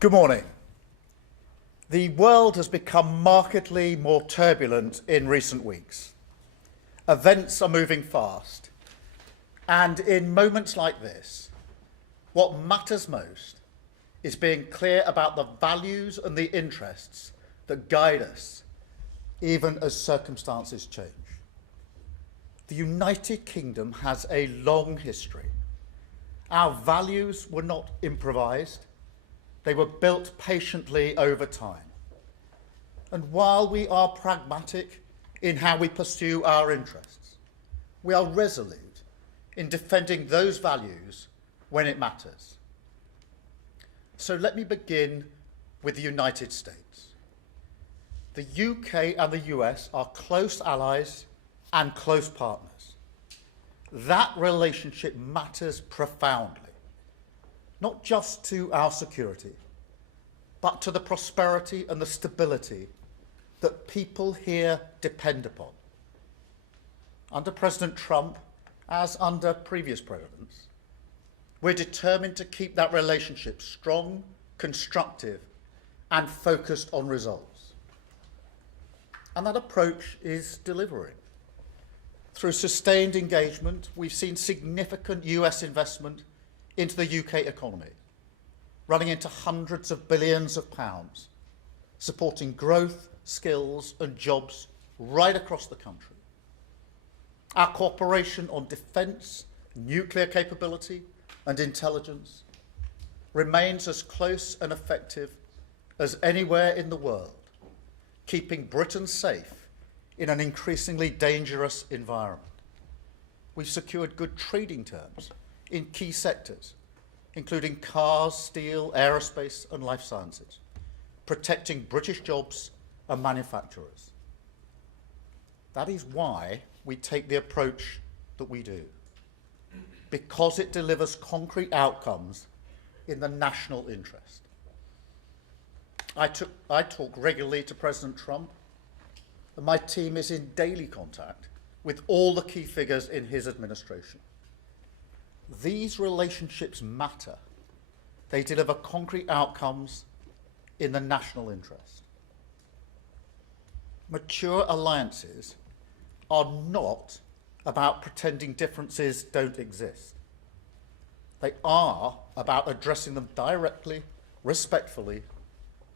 Good morning. The world has become markedly more turbulent in recent weeks. Events are moving fast, and in moments like this, what matters most is being clear about the values and the interests that guide us, even as circumstances change. The United Kingdom has a long history. Our values were not improvised. They were built patiently over time. And while we are pragmatic in how we pursue our interests, we are resolute in defending those values when it matters. So let me begin with the United States. The UK and the US are close allies and close partners. That relationship matters profoundly, not just to our security, but to the prosperity and the stability that people here depend upon. Under President Trump, as under previous presidents, we're determined to keep that relationship strong, constructive, and focused on results. And that approach is delivering. Through sustained engagement, we've seen significant US investment into the UK economy, running into hundreds of billions of pounds, supporting growth, skills and jobs right across the country. Our cooperation on defence, nuclear capability and intelligence remains as close and effective as anywhere in the world, keeping Britain safe in an increasingly dangerous environment. We've secured good trading terms in key sectors, including cars, steel, aerospace and life sciences, protecting British jobs and manufacturers. That is why we take the approach that we do, because it delivers concrete outcomes in the national interest. I talk regularly to President Trump, and my team is in daily contact with all the key figures in his administration. These relationships matter. They deliver concrete outcomes in the national interest. Mature alliances are not about pretending differences don't exist. They are about addressing them directly, respectfully,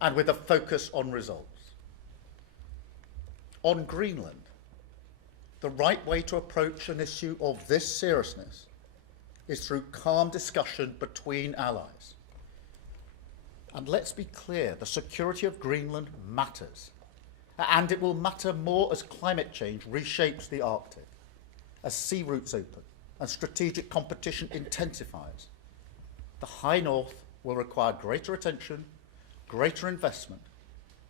and with a focus on results. On Greenland, the right way to approach an issue of this seriousness is through calm discussion between allies. And let's be clear, the security of Greenland matters. And it will matter more as climate change reshapes the Arctic, as sea routes open and strategic competition intensifies. The High North will require greater attention, greater investment,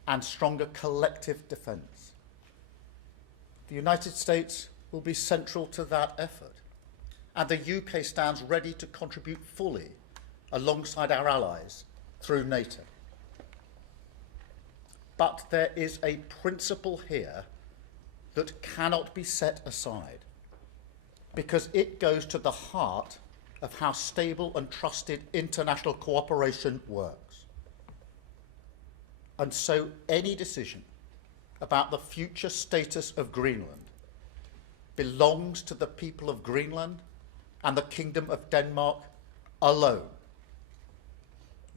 and stronger collective defence. The United States will be central to that effort, and the UK stands ready to contribute fully alongside our allies through NATO. But there is a principle here that cannot be set aside, because it goes to the heart of how stable and trusted international cooperation works. And so any decision about the future status of Greenland belongs to the people of Greenland and the Kingdom of Denmark alone.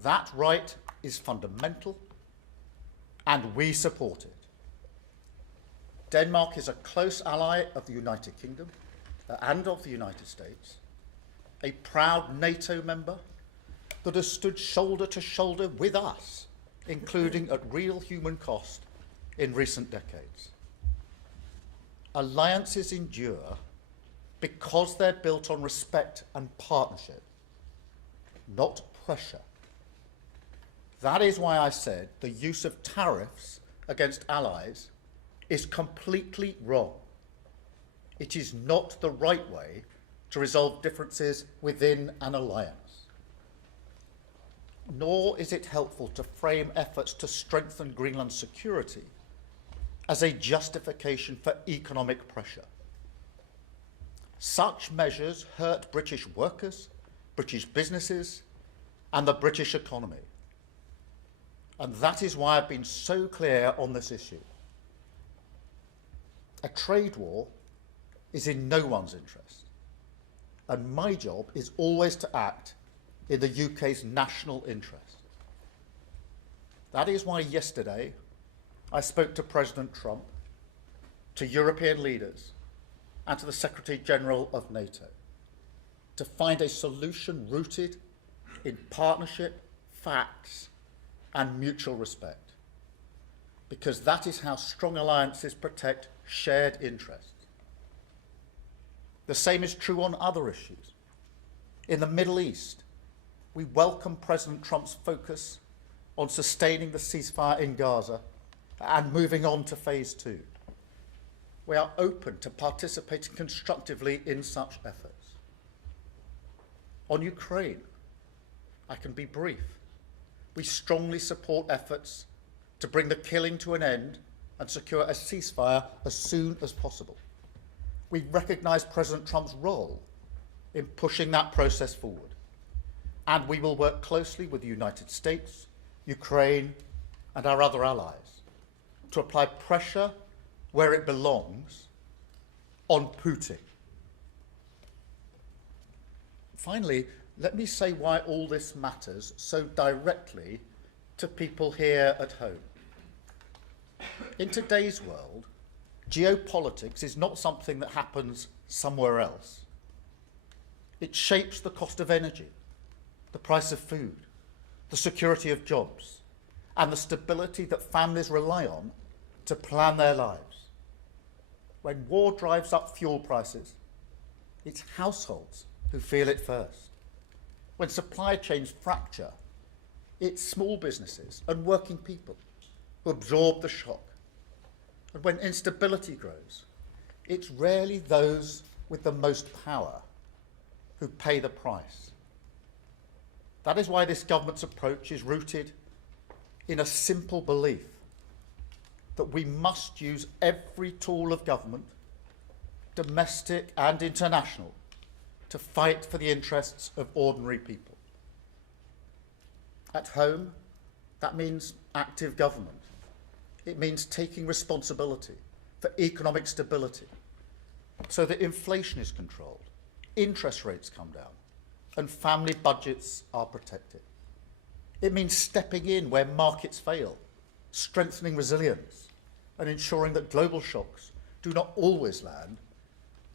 That right is fundamental, and we support it. Denmark is a close ally of the United Kingdom and of the United States, a proud NATO member that has stood shoulder to shoulder with us, including at real human cost in recent decades. Alliances endure because they're built on respect and partnership, not pressure. That is why I said the use of tariffs against allies is completely wrong. It is not the right way to resolve differences within an alliance. Nor is it helpful to frame efforts to strengthen Greenland's security as a justification for economic pressure. Such measures hurt British workers, British businesses, and the British economy. And that is why I've been so clear on this issue. A trade war is in no one's interest. And my job is always to act in the UK's national interest. That is why yesterday I spoke to President Trump, to European leaders, and to the Secretary General of NATO to find a solution rooted in partnership, facts, and mutual respect. Because that is how strong alliances protect shared interests. The same is true on other issues. In the Middle East, we welcome President Trump's focus on sustaining the ceasefire in Gaza and moving on to phase 2. We are open to participating constructively in such efforts. On Ukraine, I can be brief. We strongly support efforts to bring the killing to an end and secure a ceasefire as soon as possible. We recognise President Trump's role in pushing that process forward. And we will work closely with the United States, Ukraine, and our other allies to apply pressure where it belongs on Putin. Finally, let me say why all this matters so directly to people here at home. In today's world, geopolitics is not something that happens somewhere else. It shapes the cost of energy, the price of food, the security of jobs, and the stability that families rely on to plan their lives. When war drives up fuel prices, it's households who feel it first. When supply chains fracture, it's small businesses and working people who absorb the shock. And when instability grows, it's rarely those with the most power who pay the price. That is why this government's approach is rooted in a simple belief that we must use every tool of government, domestic and international, to fight for the interests of ordinary people. At home, that means active government. It means taking responsibility for economic stability so that inflation is controlled, interest rates come down, and family budgets are protected. It means stepping in where markets fail, strengthening resilience, and ensuring that global shocks do not always land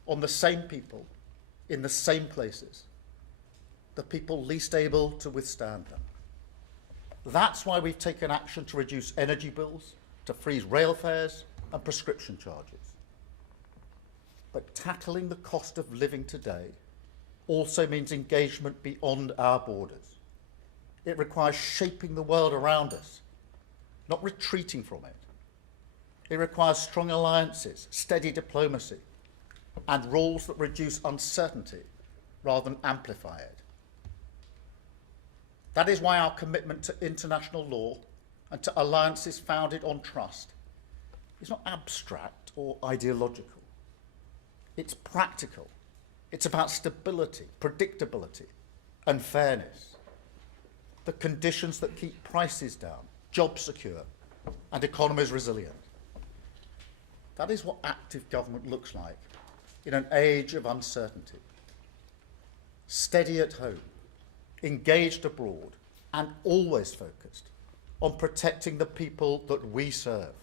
on the same people in the same places, the people least able to withstand them. That's why we've taken action to reduce energy bills, to freeze rail fares and prescription charges. But tackling the cost of living today also means engagement beyond our borders. It requires shaping the world around us, not retreating from it. It requires strong alliances, steady diplomacy, and rules that reduce uncertainty rather than amplify it. That is why our commitment to international law and to alliances founded on trust is not abstract or ideological. It's practical. It's about stability, predictability, and fairness. The conditions that keep prices down, jobs secure, and economies resilient. That is what active government looks like in an age of uncertainty. Steady at home, engaged abroad, and always focused on protecting the people that we serve.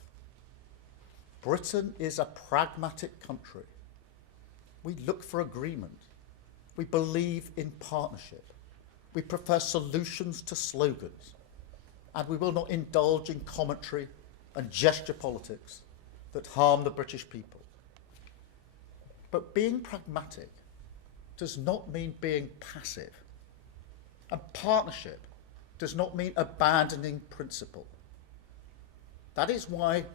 Britain is a pragmatic country. We look for agreement. We believe in partnership. We prefer solutions to slogans. And we will not indulge in commentary and gesture politics that harm the British people. But being pragmatic does not mean being passive. And partnership does not mean abandoning principle. That is why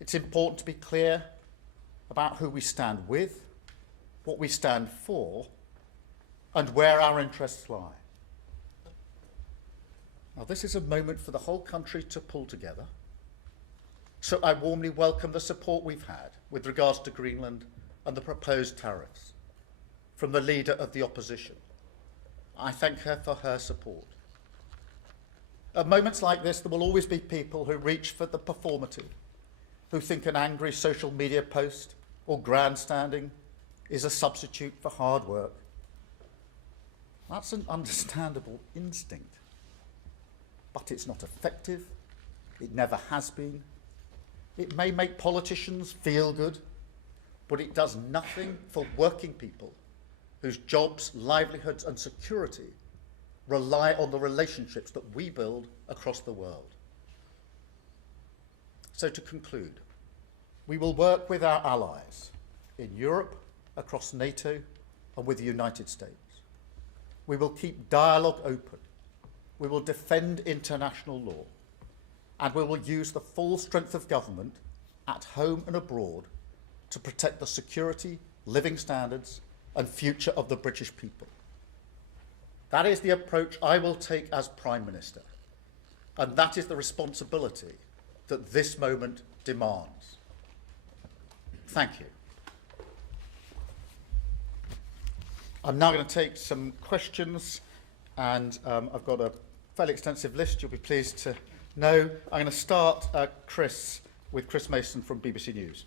it's important to be clear about who we stand with, what we stand for, and where our interests lie. Now, this is a moment for the whole country to pull together. So I warmly welcome the support we've had with regards to Greenland and the proposed tariffs from the leader of the opposition. I thank her for her support. At moments like this, there will always be people who reach for the performative, who think an angry social media post or grandstanding is a substitute for hard work. That's an understandable instinct, but it's not effective. It never has been. It may make politicians feel good, but it does nothing for working people whose jobs, livelihoods and security rely on the relationships that we build across the world. So to conclude, we will work with our allies in Europe, across NATO and with the United States. We will keep dialogue open. We will defend international law. And we will use the full strength of government at home and abroad to protect the security, living standards and future of the British people. That is the approach I will take as Prime Minister, and that is the responsibility that this moment demands. Thank you. I'm now going to take some questions, and I've got a fairly extensive list, you'll be pleased to know. I'm going to start, with Chris Mason from BBC News.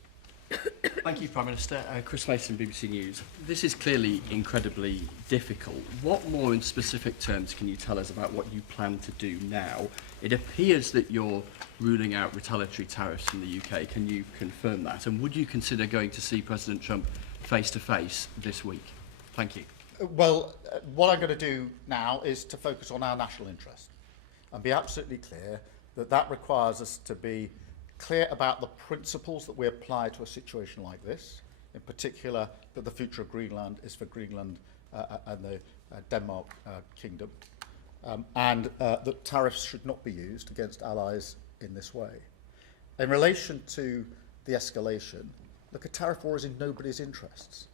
Thank you, Prime Minister. Chris Mason, BBC News. This is clearly incredibly difficult. What more in specific terms can you tell us about what you plan to do now? It appears that you're ruling out retaliatory tariffs in the UK. Can you confirm that? And would you consider going to see President Trump face-to-face this week? Thank you. Well, what I'm going to do now is to focus on our national interest and be absolutely clear that that requires us to be clear about the principles that we apply to a situation like this, in particular that the future of Greenland is for Greenland and the Denmark Kingdom, and that tariffs should not be used against allies in this way. In relation to the escalation, look, a tariff war is in nobody's interests,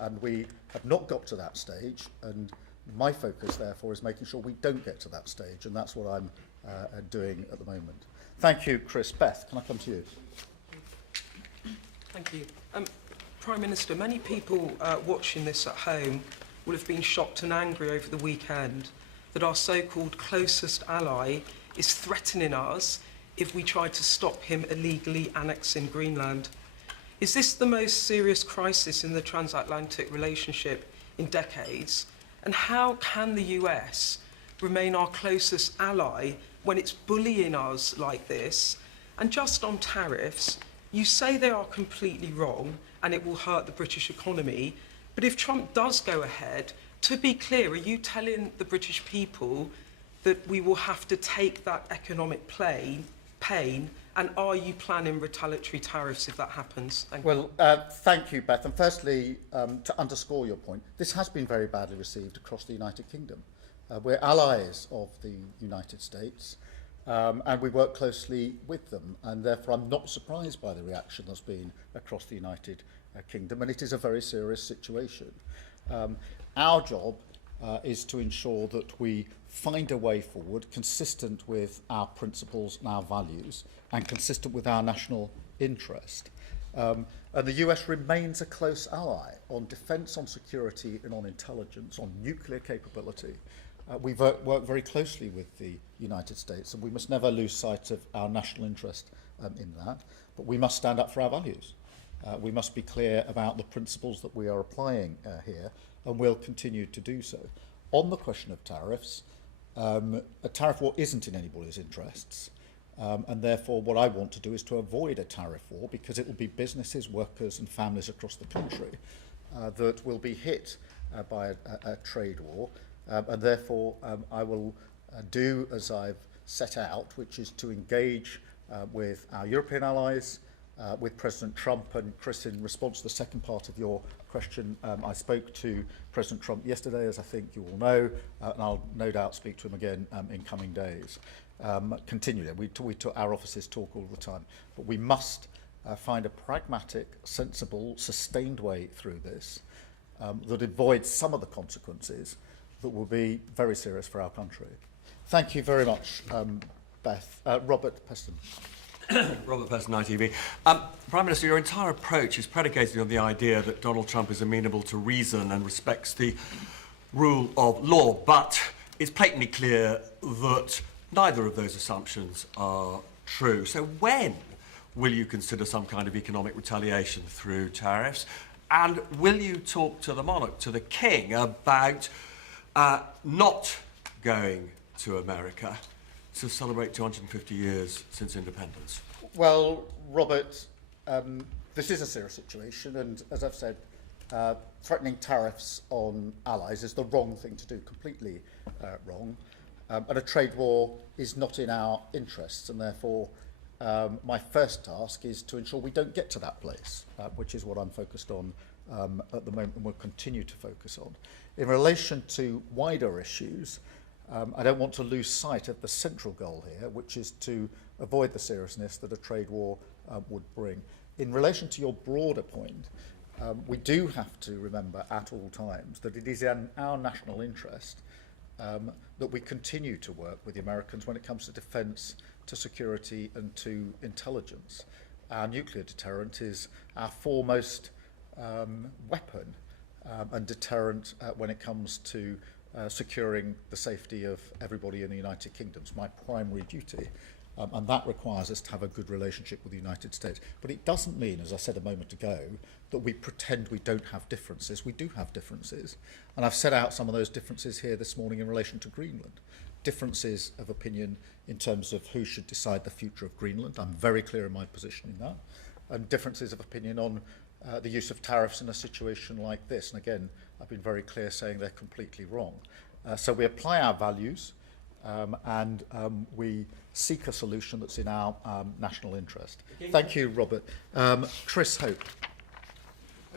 and we have not got to that stage, and my focus, therefore, is making sure we don't get to that stage, and that's what I'm doing at the moment. Thank you, Chris. Beth, can I come to you? Thank you. Prime Minister, many people watching this at home will have been shocked and angry over the weekend that our so-called closest ally is threatening us if we try to stop him illegally annexing Greenland. Is this the most serious crisis in the transatlantic relationship in decades? And how can the US remain our closest ally when it's bullying us like this? And just on tariffs, you say they are completely wrong and it will hurt the British economy, but if Trump does go ahead, to be clear, are you telling the British people that we will have to take that economic pain, and are you planning retaliatory tariffs if that happens? Thank you. Well, thank you, Beth. And firstly, to underscore your point, this has been very badly received across the United Kingdom. We're allies of the United States, and we work closely with them, and therefore I'm not surprised by the reaction there's been across the United Kingdom, and it is a very serious situation. Our job is to ensure that we find a way forward consistent with our principles and our values and consistent with our national interest. And the US remains a close ally on defence, on security and on intelligence, on nuclear capability. We work very closely with the United States, and we must never lose sight of our national interest in that. But we must stand up for our values. We must be clear about the principles that we are applying here, and we'll continue to do so. On the question of tariffs, a tariff war isn't in anybody's interests, and therefore what I want to do is to avoid a tariff war, because it will be businesses, workers and families across the country that will be hit by a trade war. And therefore, I will do as I've set out, which is to engage with our European allies, with President Trump. And Chris, in response to the second part of your question, I spoke to President Trump yesterday, as I think you all know, and I'll no doubt speak to him again in coming days. Continually, our offices talk all the time, but we must find a pragmatic, sensible, sustained way through this that avoids some of the consequences that will be very serious for our country. Thank you very much, Beth. Robert Peston. Robert Peston, ITV. Prime Minister, your entire approach is predicated on the idea that Donald Trump is amenable to reason and respects the rule of law, but it's patently clear that Neither of those assumptions are true. So when will you consider some kind of economic retaliation through tariffs? And will you talk to the monarch, to the king, about not going to America to celebrate 250 years since independence? Well, Robert, this is a serious situation, and as I've said, threatening tariffs on allies is the wrong thing to do, completely wrong. And a trade war is not in our interests, and therefore my first task is to ensure we don't get to that place, which is what I'm focused on at the moment and will continue to focus on. In relation to wider issues, I don't want to lose sight of the central goal here, which is to avoid the seriousness that a trade war would bring. In relation to your broader point, we do have to remember at all times that it is in our national interest that we continue to work with the Americans when it comes to defence, to security and to intelligence. Our nuclear deterrent is our foremost weapon and deterrent when it comes to securing the safety of everybody in the United Kingdom. It's my primary duty. And that requires us to have a good relationship with the United States. But it doesn't mean, as I said a moment ago, that we pretend we don't have differences. We do have differences. And I've set out some of those differences here this morning in relation to Greenland. Differences of opinion in terms of who should decide the future of Greenland. I'm very clear in my position in that. And differences of opinion on the use of tariffs in a situation like this. And again, I've been very clear saying they're completely wrong. So we apply our values and we seek a solution that's in our national interest. Thank you, Robert. Chris Hope.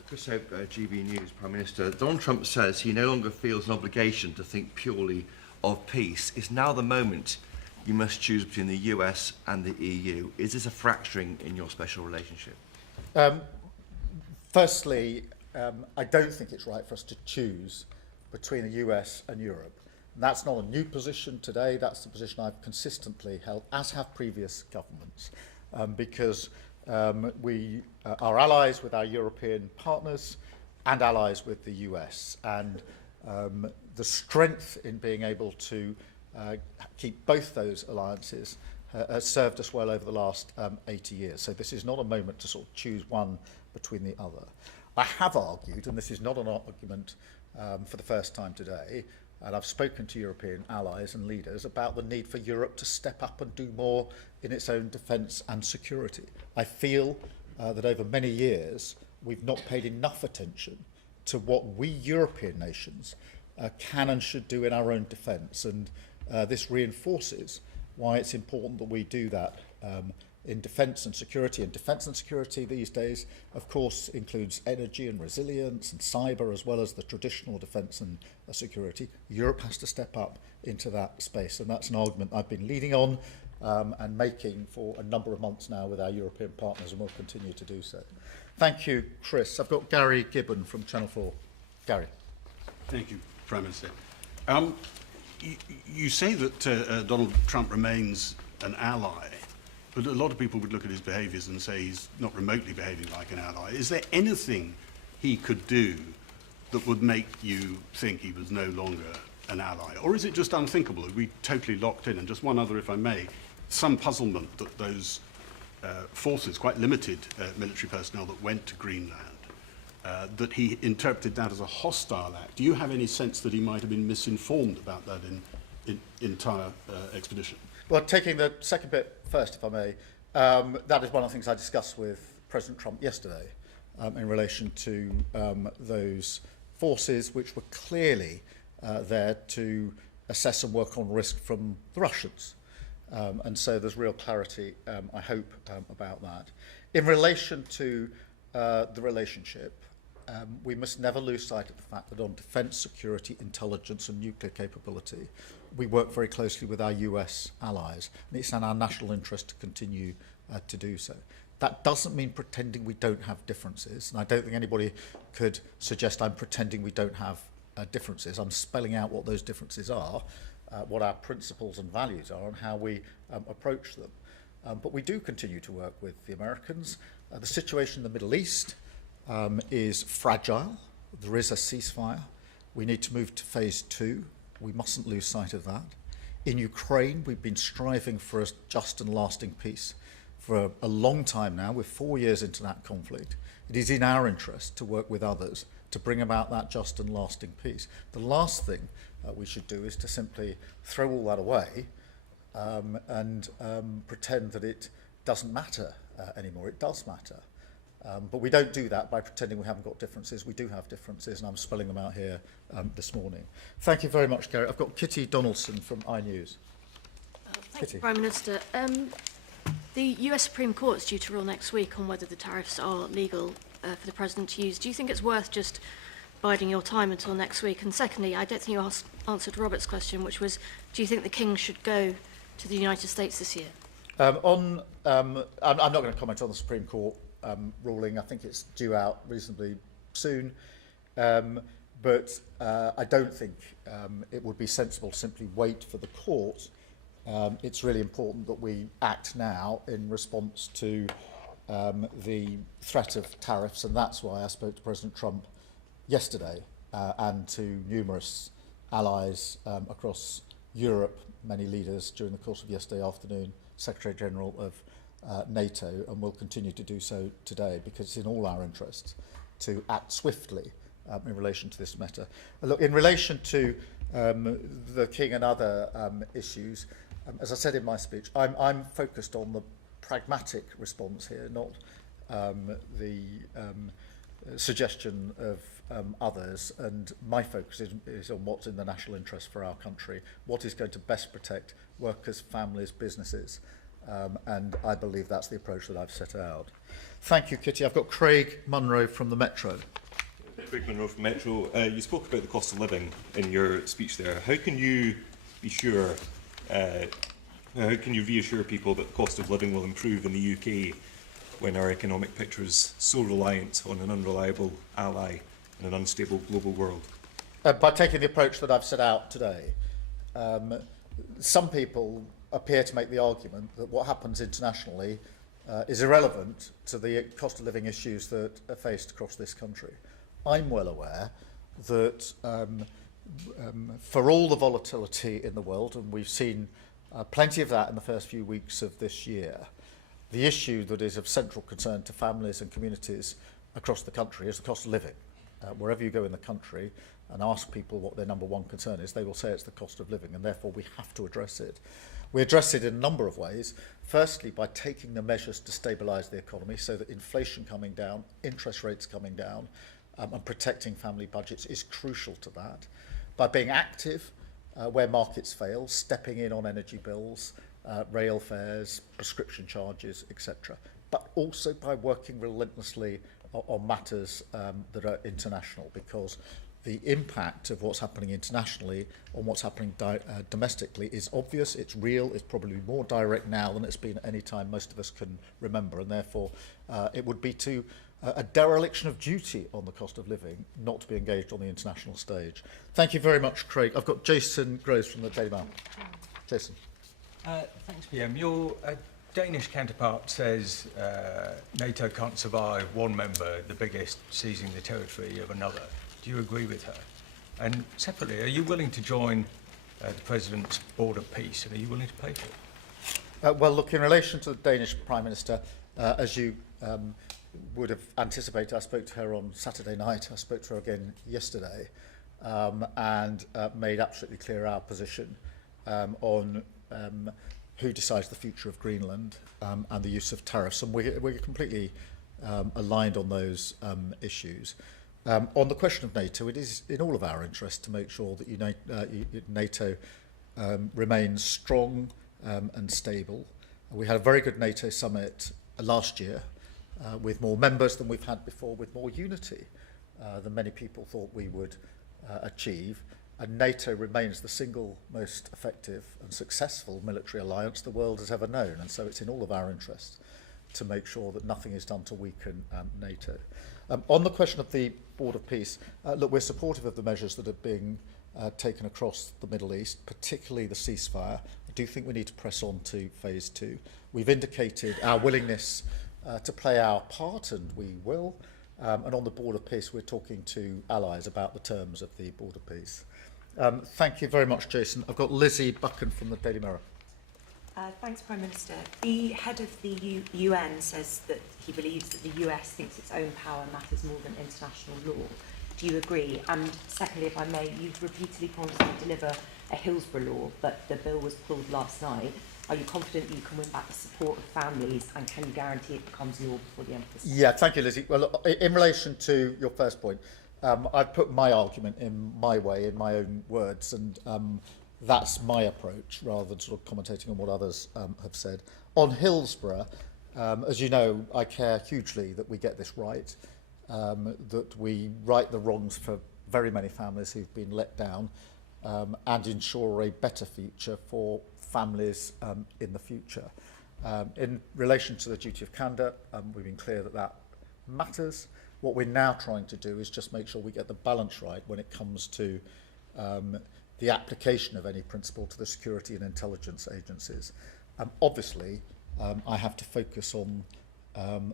Chris Hope, GB News, Prime Minister. Donald Trump says he no longer feels an obligation to think purely of peace. Is now the moment you must choose between the US and the EU? Is this a fracturing in your special relationship? Firstly, I don't think it's right for us to choose between the US and Europe. And that's not a new position today. That's the position I've consistently held, as have previous governments, because we are allies with our European partners and allies with the US. And the strength in being able to keep both those alliances has served us well over the last 80 years. So this is not a moment to sort of choose one between the other. I have argued, and this is not an argument for the first time today, and I've spoken to European allies and leaders about the need for Europe to step up and do more in its own defence and security. I feel that over many years we've not paid enough attention to what we European nations can and should do in our own defence, and this reinforces why it's important that we do that in defence and security. And defence and security these days, of course, includes energy and resilience and cyber, as well as the traditional defence and security. Europe has to step up into that space, and that's an argument I've been leading on and making for a number of months now with our European partners, and will continue to do so. Thank you, Chris. I've got Gary Gibbon from Channel 4. Gary. Thank you, Prime Minister. You say that Donald Trump remains an ally, but a lot of people would look at his behaviours and say he's not remotely behaving like an ally. Is there anything he could do that would make you think he was no longer an ally? Or is it just unthinkable? Are we totally locked in? And just one other, if I may, some puzzlement that those forces, quite limited military personnel that went to Greenland, that he interpreted that as a hostile act. Do you have any sense that he might have been misinformed about that in entire expedition? Well, taking the second bit first, if I may, that is one of the things I discussed with President Trump yesterday in relation to those forces which were clearly there to assess and work on risk from the Russians. And so there's real clarity, I hope, about that. In relation to the relationship, we must never lose sight of the fact that on defence, security, intelligence and nuclear capability, we work very closely with our US allies, and it's in our national interest to continue to do so. That doesn't mean pretending we don't have differences, and I don't think anybody could suggest I'm pretending we don't have differences. I'm spelling out what those differences are, what our principles and values are, and how we approach them. But we do continue to work with the Americans. The situation in the Middle East is fragile. There is a ceasefire. We need to move to phase 2. We mustn't lose sight of that. In Ukraine, we've been striving for a just and lasting peace for a long time now. We're 4 years into that conflict. It is in our interest to work with others to bring about that just and lasting peace. The last thing we should do is to simply throw all that away and pretend that it doesn't matter anymore. It does matter. But we don't do that by pretending we haven't got differences. We do have differences, and I'm spelling them out here this morning. Thank you very much, Gary. I've got Kitty Donaldson from iNews. Thank you, Prime Minister. The US Supreme Court is due to rule next week on whether the tariffs are legal for the President to use. Do you think it's worth just biding your time until next week? And secondly, I don't think you answered Robert's question, which was, do you think the King should go to the United States this year? I'm not going to comment on the Supreme Court ruling. I think it's due out reasonably soon. But I don't think it would be sensible to simply wait for the court. It's really important that we act now in response to the threat of tariffs, and that's why I spoke to President Trump yesterday and to numerous allies across Europe, many leaders during the course of yesterday afternoon, Secretary General of NATO, and will continue to do so today, because it's in all our interests to act swiftly in relation to this matter. Look, in relation to the King and other issues, as I said in my speech, I'm focused on the pragmatic response here, not the suggestion of others, and my focus is on what's in the national interest for our country, what is going to best protect workers, families, businesses, and I believe that's the approach that I've set out. Thank you, Kitty. I've got Craig Munro from the Metro. Craig Munro from Metro. You spoke about the cost of living in your speech there. How can you be sure, how can you reassure people that the cost of living will improve in the UK when our economic picture is so reliant on an unreliable ally in an unstable global world? By taking the approach that I've set out today. Some people appear to make the argument that what happens internationally is irrelevant to the cost of living issues that are faced across this country. I'm well aware that for all the volatility in the world, and we've seen plenty of that in the first few weeks of this year, the issue that is of central concern to families and communities across the country is the cost of living. Wherever you go in the country and ask people what their number one concern is, they will say it's the cost of living, and therefore we have to address it. We address it in a number of ways. Firstly, by taking the measures to stabilise the economy so that inflation coming down, interest rates coming down, and protecting family budgets is crucial to that. By being active where markets fail, stepping in on energy bills, rail fares, prescription charges, etc. But also by working relentlessly on matters that are international, because the impact of what's happening internationally on what's happening domestically is obvious, it's real, it's probably more direct now than it's been at any time most of us can remember, and therefore it would be to a dereliction of duty on the cost of living not to be engaged on the international stage. Thank you very much, Craig. I've got Jason Groves from the Daily Mail. Jason. Thanks, PM. Your Danish counterpart says NATO can't survive one member, the biggest, seizing the territory of another. Do you agree with her? And separately, are you willing to join the President's Board of Peace, and are you willing to pay for it? Well, look, in relation to the Danish Prime Minister, as you would have anticipated, I spoke to her on Saturday night, I spoke to her again yesterday, and made absolutely clear our position on who decides the future of Greenland and the use of tariffs, and we're completely aligned on those issues. On the question of NATO, it is in all of our interest to make sure that NATO remains strong and stable. We had a very good NATO summit last year with more members than we've had before, with more unity than many people thought we would achieve. And NATO remains the single most effective and successful military alliance the world has ever known. And so it's in all of our interests to make sure that nothing is done to weaken NATO. On the question of the Board of Peace, look, we're supportive of the measures that are being taken across the Middle East, particularly the ceasefire. I do think we need to press on to phase 2. We've indicated our willingness to play our part, and we will. And on the Board of Peace, we're talking to allies about the terms of the Board of Peace. Thank you very much, Jason. I've got Lizzie Buchan from the Daily Mirror. Thanks, Prime Minister. The head of the UN says that he believes that the US thinks its own power matters more than international law. Do you agree? And secondly, if I may, you've repeatedly promised to deliver a Hillsborough law, but the bill was pulled last night. Are you confident you can win back the support of families, and can you guarantee it becomes law before the end of the session? Yeah, thank you, Lizzie. Well, look, in relation to your first point, I've put my argument in my way, in my own words, and that's my approach, rather than sort of commentating on what others have said. On Hillsborough, as you know, I care hugely that we get this right, that we right the wrongs for very many families who've been let down, and ensure a better future for families in the future. In relation to the duty of candour, we've been clear that that matters. What we're now trying to do is just make sure we get the balance right when it comes to the application of any principle to the security and intelligence agencies. Obviously, I have to focus on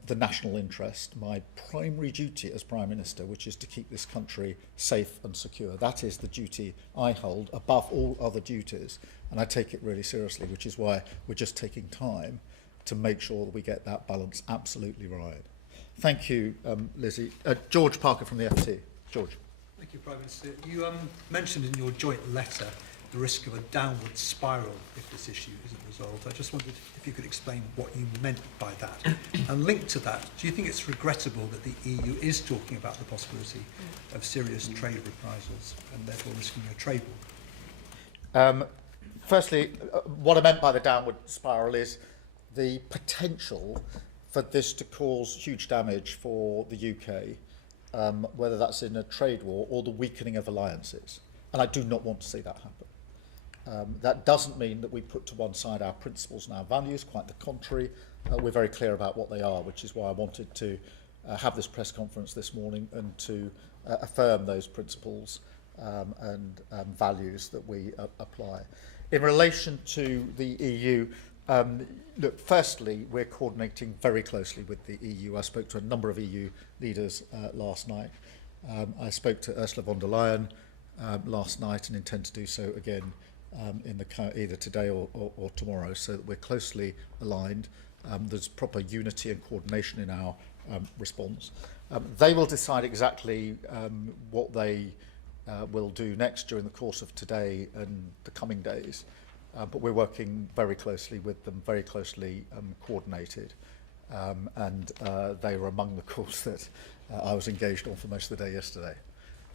the national interest, my primary duty as Prime Minister, which is to keep this country safe and secure. That is the duty I hold above all other duties, and I take it really seriously, which is why we're just taking time to make sure that we get that balance absolutely right. Thank you, Lizzie. George Parker from the FT. George. Thank you, Prime Minister. You mentioned in your joint letter the risk of a downward spiral if this issue isn't resolved. I just wondered if you could explain what you meant by that. And linked to that, do you think it's regrettable that the EU is talking about the possibility of serious trade reprisals and therefore risking a trade war? Firstly, what I meant by the downward spiral is the potential for this to cause huge damage for the UK, whether that's in a trade war or the weakening of alliances. And I do not want to see that happen. That doesn't mean that we put to one side our principles and our values, quite the contrary. We're very clear about what they are, which is why I wanted to have this press conference this morning and to affirm those principles and values that we apply. In relation to the EU, look, firstly, we're coordinating very closely with the EU. I spoke to a number of EU leaders last night. I spoke to Ursula von der Leyen last night and intend to do so again either today or tomorrow, so that we're closely aligned. There's proper unity and coordination in our response. They will decide exactly what they will do next during the course of today and the coming days. But we're working very closely with them, very closely coordinated. And they were among the calls that I was engaged on for most of the day yesterday.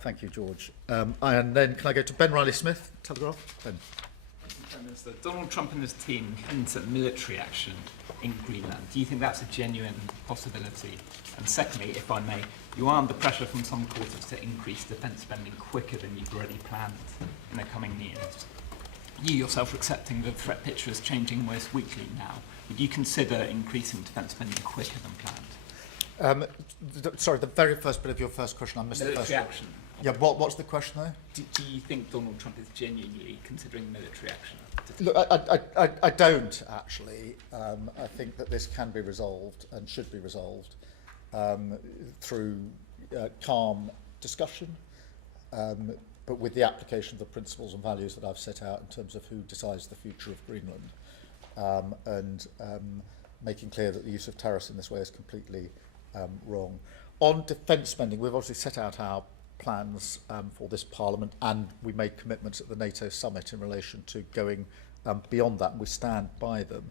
Thank you, George. And then can I go to Ben Riley-Smith, Telegraph? Ben. Prime Minister, Donald Trump and his team hint at military action in Greenland. Do you think that's a genuine possibility? And secondly, if I may, you are under pressure from some quarters to increase defence spending quicker than you've already planned in the coming years. You yourself are accepting the threat picture is changing almost weekly now. Would you consider increasing defence spending quicker than planned? Sorry, the very first bit of your first question, I missed the first action. Yeah, what's the question there? Do you think Donald Trump is genuinely considering military action? Look, I don't actually. I think that this can be resolved and should be resolved through calm discussion, but with the application of the principles and values that I've set out in terms of who decides the future of Greenland, and making clear that the use of tariffs in this way is completely wrong. On defence spending, we've obviously set out our plans for this Parliament, and we made commitments at the NATO summit in relation to going beyond that, and we stand by them.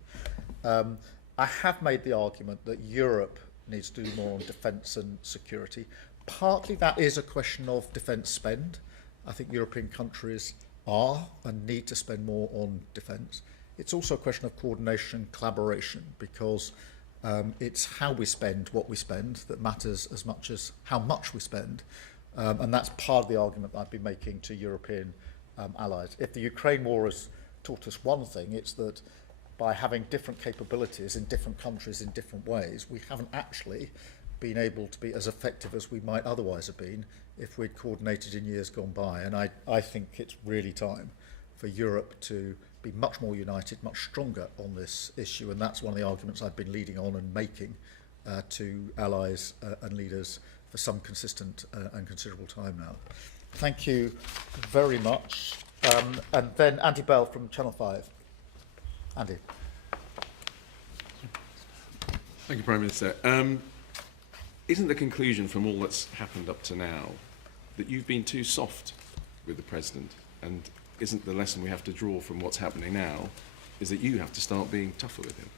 I have made the argument that Europe needs to do more on defence and security. Partly that is a question of defence spend. I think European countries are and need to spend more on defence. It's also a question of coordination, collaboration, because it's how we spend what we spend that matters as much as how much we spend. And that's part of the argument that I've been making to European allies. If the Ukraine war has taught us one thing, it's that by having different capabilities in different countries in different ways, we haven't actually been able to be as effective as we might otherwise have been if we'd coordinated in years gone by. And I think it's really time for Europe to be much more united, much stronger on this issue. And that's one of the arguments I've been leading on and making to allies and leaders for some consistent and considerable time now. Thank you very much. And then Andy Bell from Channel 5. Andy. Thank you, Prime Minister. Isn't the conclusion from all that's happened up to now that you've been too soft with the President? And isn't the lesson we have to draw from what's happening now is that you have to start being tougher with him?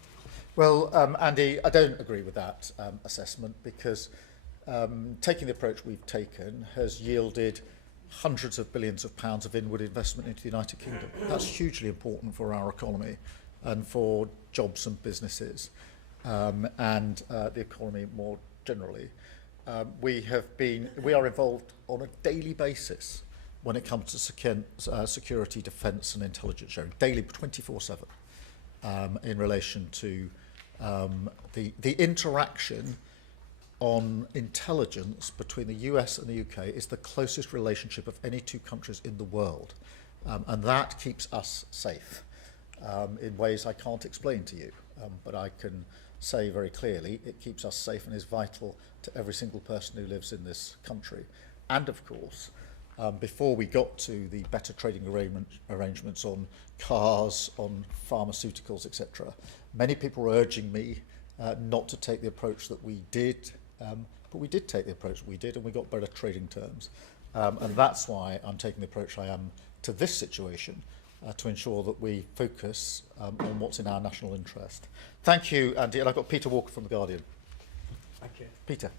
Well, Andy, I don't agree with that assessment, because taking the approach we've taken has yielded hundreds of billions of pounds of inward investment into the United Kingdom. That's hugely important for our economy and for jobs and businesses, and the economy more generally. We are involved on a daily basis when it comes to security, defence and intelligence sharing, daily, 24/7, in relation to the interaction on intelligence between the US and the UK is the closest relationship of any two countries in the world. And that keeps us safe in ways I can't explain to you, but I can say very clearly it keeps us safe and is vital to every single person who lives in this country. And of course, before we got to the better trading arrangements on cars, on pharmaceuticals, etc., many people were urging me not to take the approach that we did, but we did take the approach we did, and we got better trading terms. And that's why I'm taking the approach I am to this situation, to ensure that we focus on what's in our national interest. Thank you, Andy. And I've got Peter Walker from The Guardian. Thank you. Peter.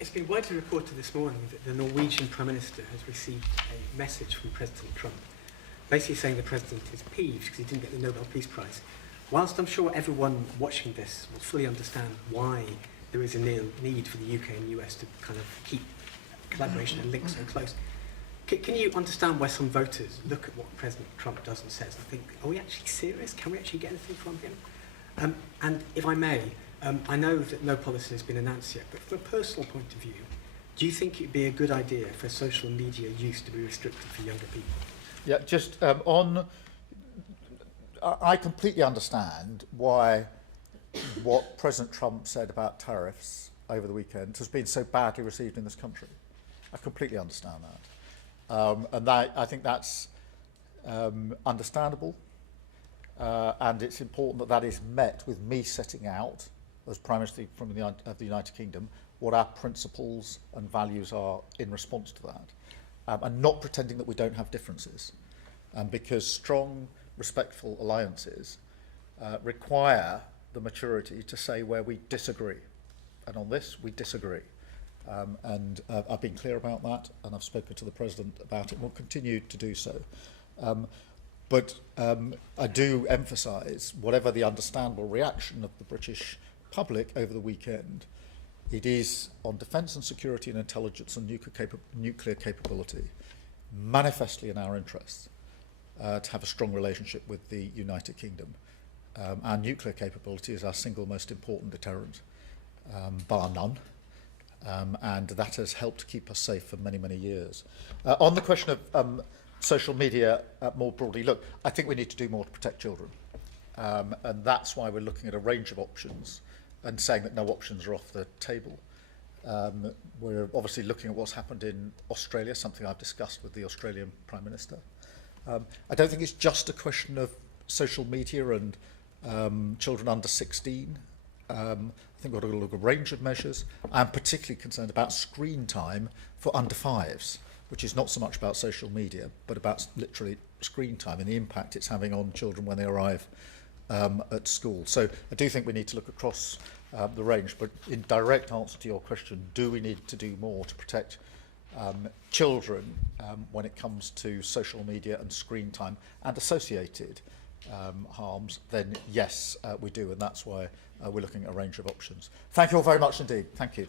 It's been widely reported this morning that the Norwegian Prime Minister has received a message from President Trump, basically saying the President is peeved because he didn't get the Nobel Peace Prize. Whilst I'm sure everyone watching this will fully understand why there is a need for the UK and US to kind of keep collaboration and links so close, can you understand why some voters look at what President Trump does and says and think, are we actually serious? Can we actually get anything from him? And if I may, I know that no policy has been announced yet, but from a personal point of view, do you think it would be a good idea for social media use to be restricted for younger people? Yeah, just I completely understand why what President Trump said about tariffs over the weekend has been so badly received in this country. I completely understand that. And I think that's understandable. And it's important that that is met with me setting out, as Prime Minister of the United Kingdom, what our principles and values are in response to that. And not pretending that we don't have differences. Because strong, respectful alliances require the maturity to say where we disagree. And on this, we disagree. And I've been clear about that, and I've spoken to the President about it, and will continue to do so. But I do emphasise, whatever the understandable reaction of the British public over the weekend, it is on defence and security and intelligence and nuclear capability, manifestly in our interests, to have a strong relationship with the United Kingdom. Our nuclear capability is our single most important deterrent, bar none. And that has helped keep us safe for many, many years. On the question of social media more broadly, look, I think we need to do more to protect children. And that's why we're looking at a range of options and saying that no options are off the table. We're obviously looking at what's happened in Australia, something I've discussed with the Australian Prime Minister. I don't think it's just a question of social media and children under 16. I think we've got to look at a range of measures. I'm particularly concerned about screen time for under fives, which is not so much about social media, but about literally screen time and the impact it's having on children when they arrive at school. So I do think we need to look across the range, but in direct answer to your question, do we need to do more to protect children when it comes to social media and screen time and associated harms, then yes, we do, and that's why we're looking at a range of options. Thank you all very much indeed. Thank you.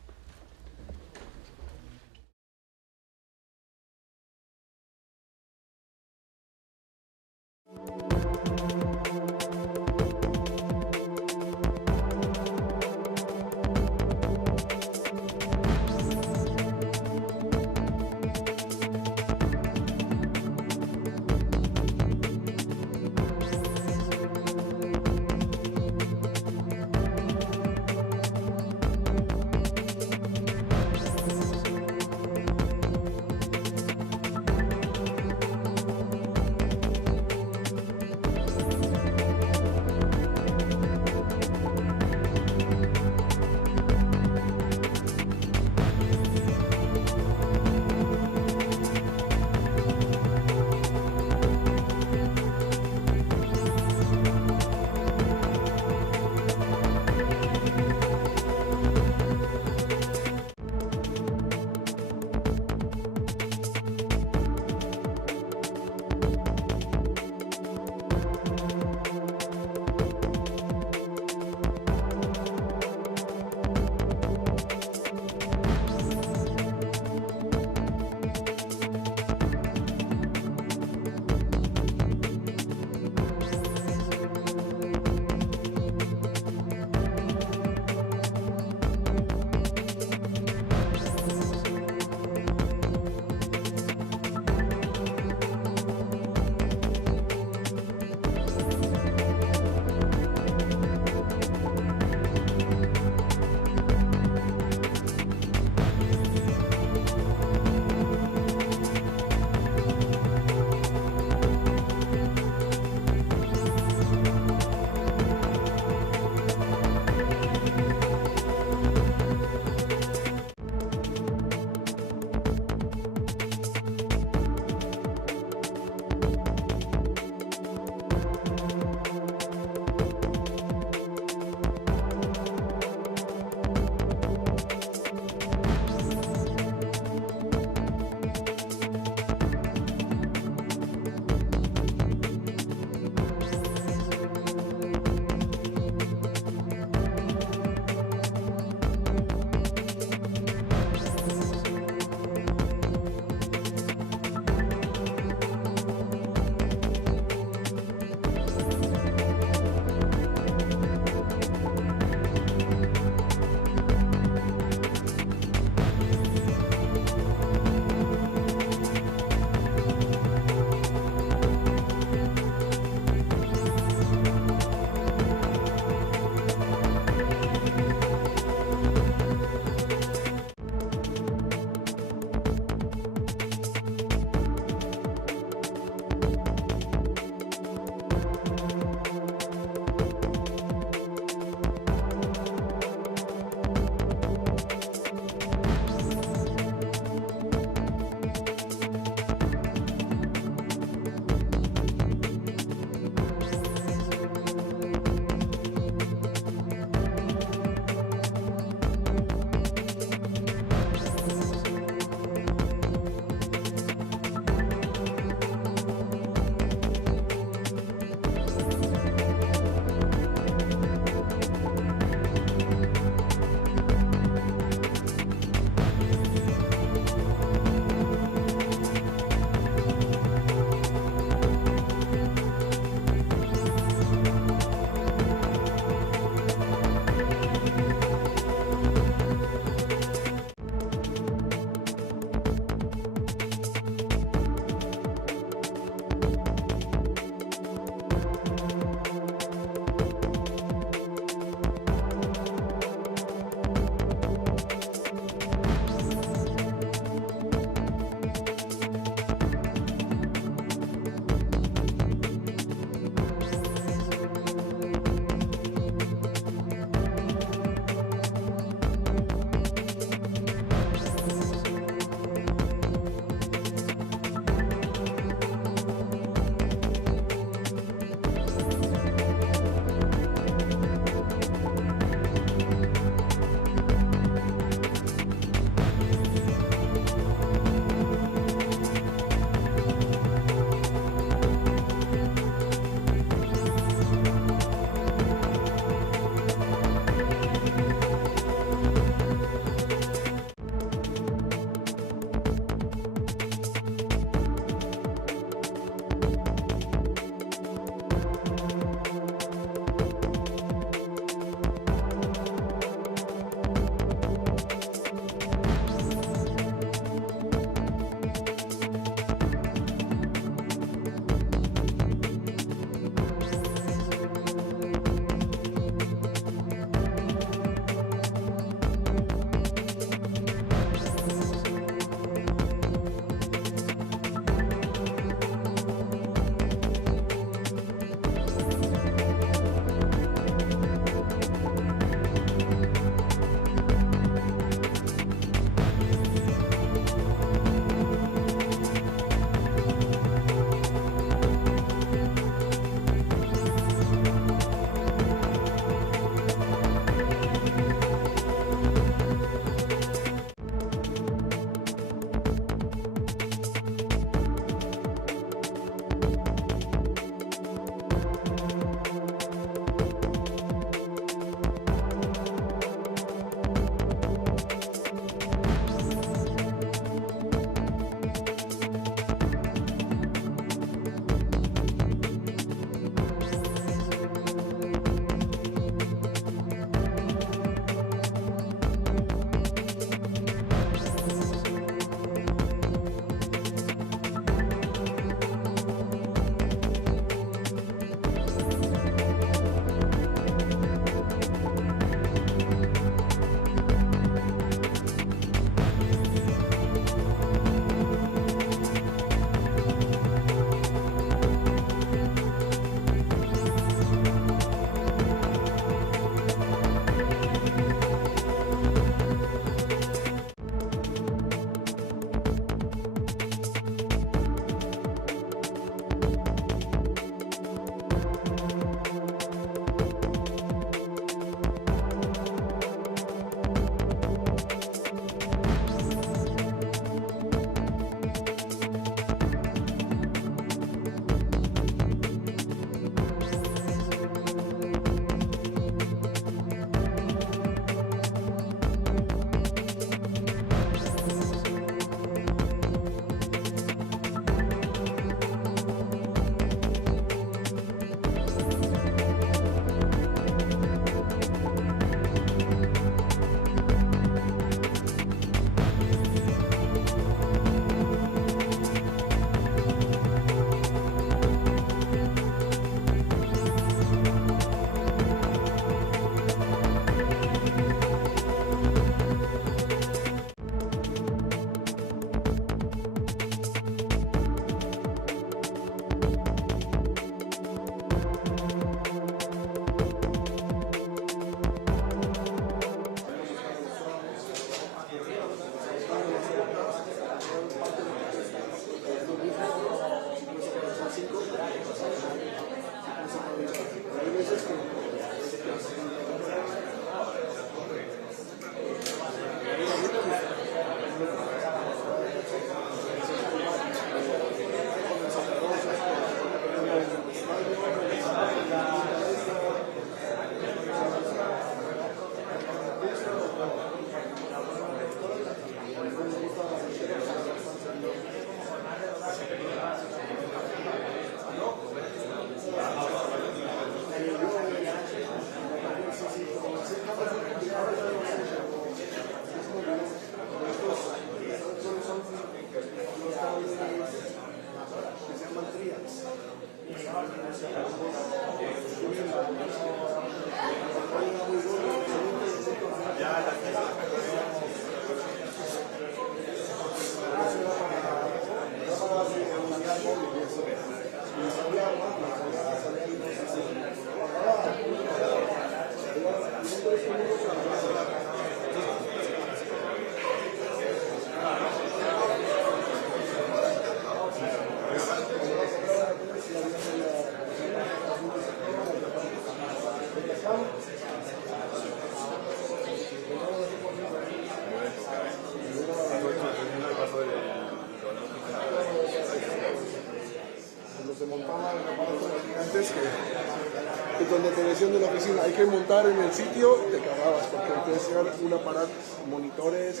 donde te decían de la oficina, hay que montar en el sitio, te cagabas, porque te decían un aparato, monitores,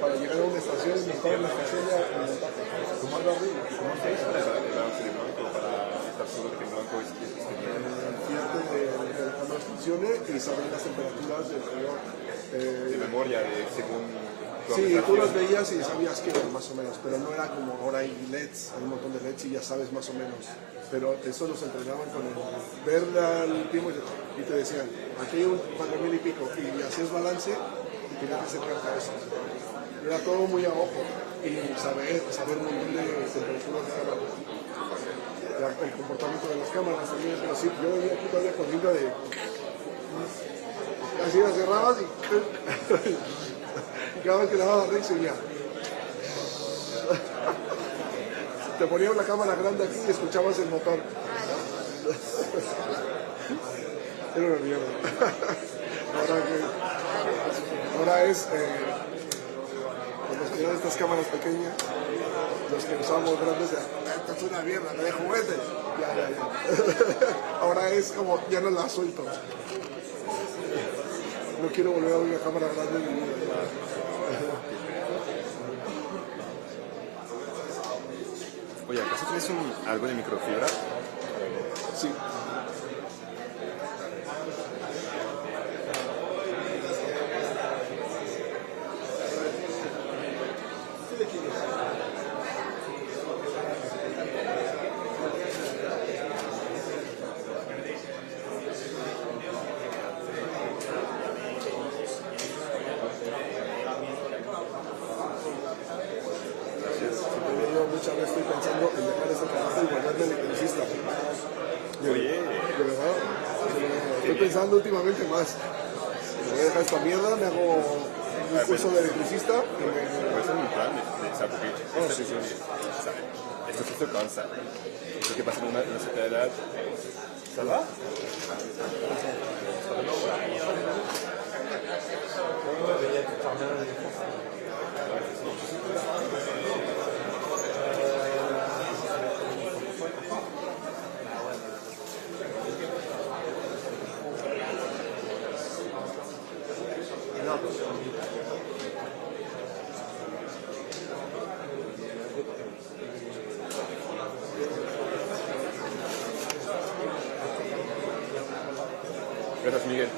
para llegar a una estación, montar en la estación y montar. ¿Cómo era horrible? ¿Cómo hacéis para estar seguro de que el banco de la cámara funcione y saber las temperaturas del calor? De memoria, según... Sí, tú los veías y sabías que eran más o menos, pero no era como ahora hay LEDs, hay un montón de LEDs y ya sabes más o menos. Pero eso nos entrenaban con el ver al tiempo y te decían, aquí hay un 4.000 y pico, y hacías balance y tenías que sacar cabeza. Era todo muy a ojo y saber un montón de temperaturas de cámara. El comportamiento de las cámaras también, pero sí, yo venía aquí todavía con libro de... Así las cerrabas y... Cada vez que le daba Rex seguía. Te ponía una cámara grande aquí y escuchabas el motor. Era una mierda. Ahora es los que eran estas cámaras pequeñas, los que usábamos grandes, esto es una mierda, me de juguete. Ya. Ahora es como, ya no la suelto. No quiero volver a ver una cámara grande en mi vida. Oye, ¿acaso tienes algo de microfibra? Sí. Muchas veces estoy pensando en dejar este trabajo y volverme electricista. De verdad, estoy pensando últimamente más. Me voy a dejar esta mierda, me hago un curso de electricista. Puede ser un plan, porque esta decisión, esto se cansa. Lo que pasa en una cierta edad. ¿Salva? Gracias, Miguel.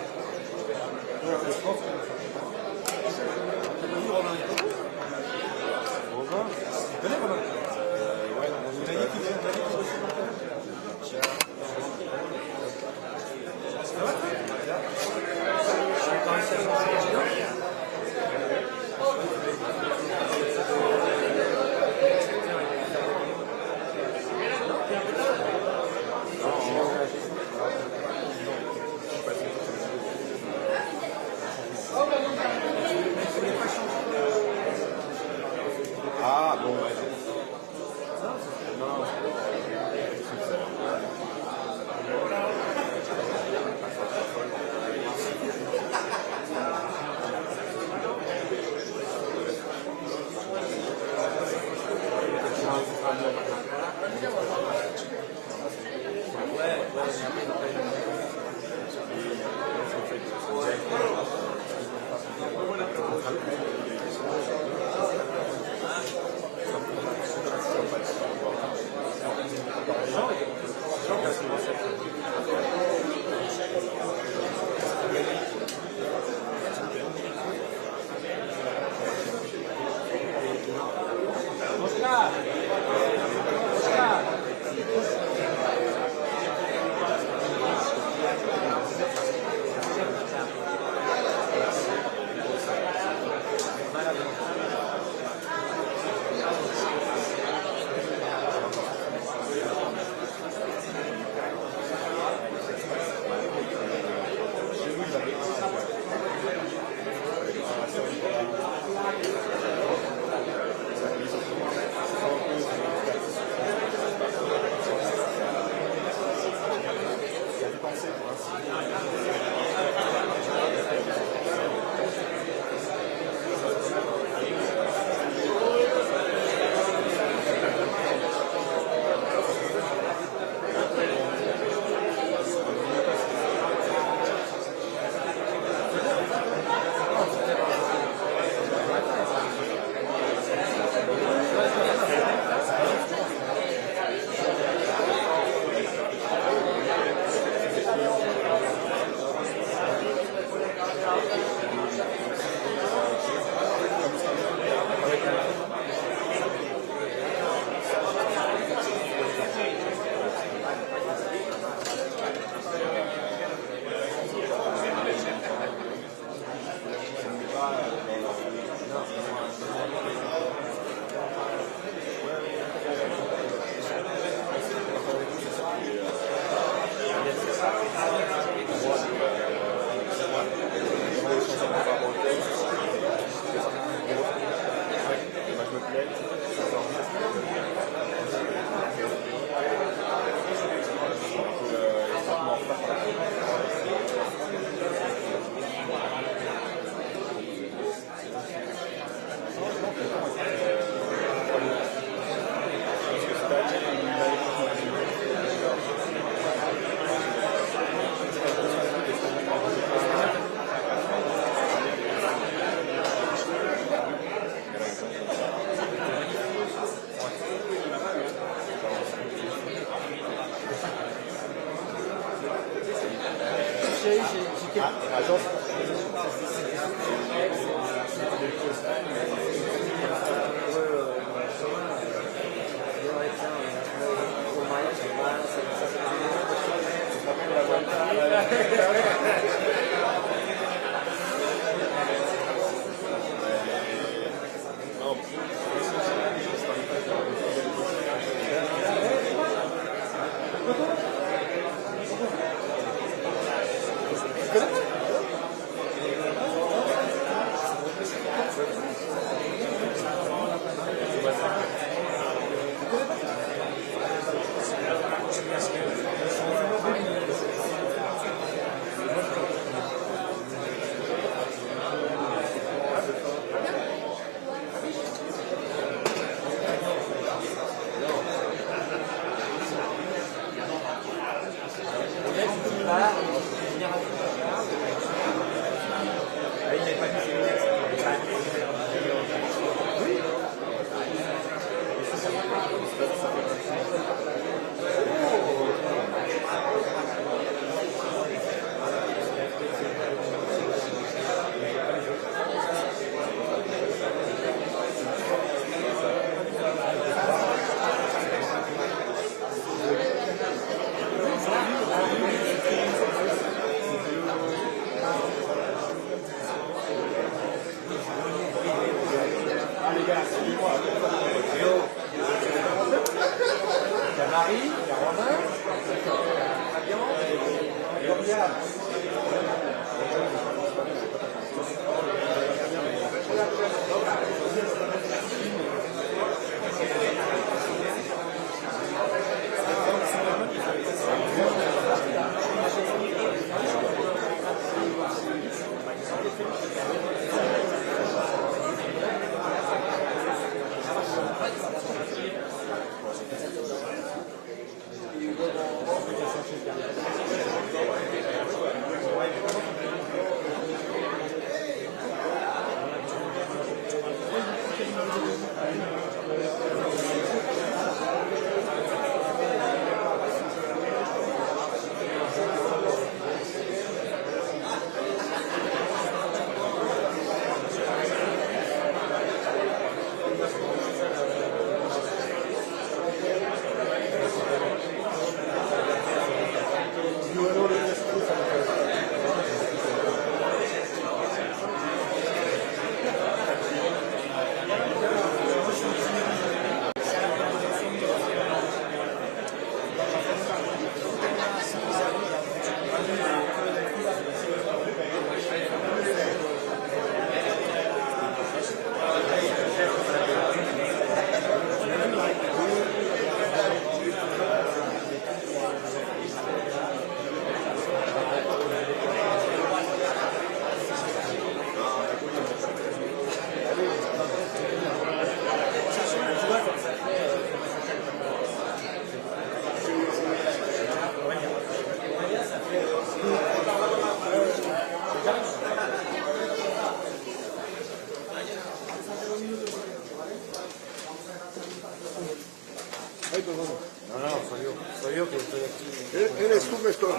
Eres tú que estoy.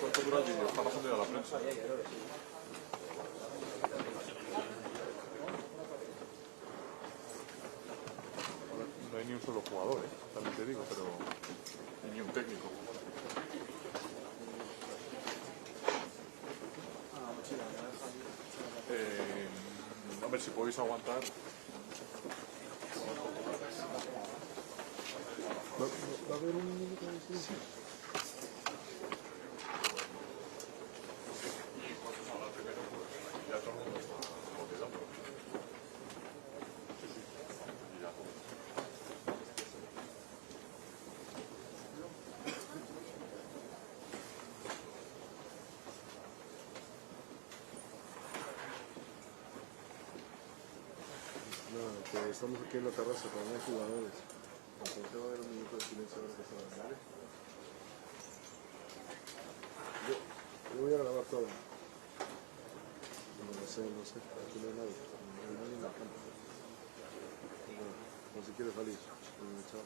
¿Cuánto dura el vídeo? Está pasando ya la prensa. No hay ni un solo jugador, también te digo, pero ni un técnico. A ver si podéis aguantar. ¿Va a haber un minuto de silencio? estamos aquí en la terraza, pero no hay jugadores. Entonces va a haber un minuto de silencio ahora que se va a dar. Yo voy a grabar todo. No sé, aquí no hay nadie. No hay nadie en la cámara. Bueno, si quieres salir. Chao.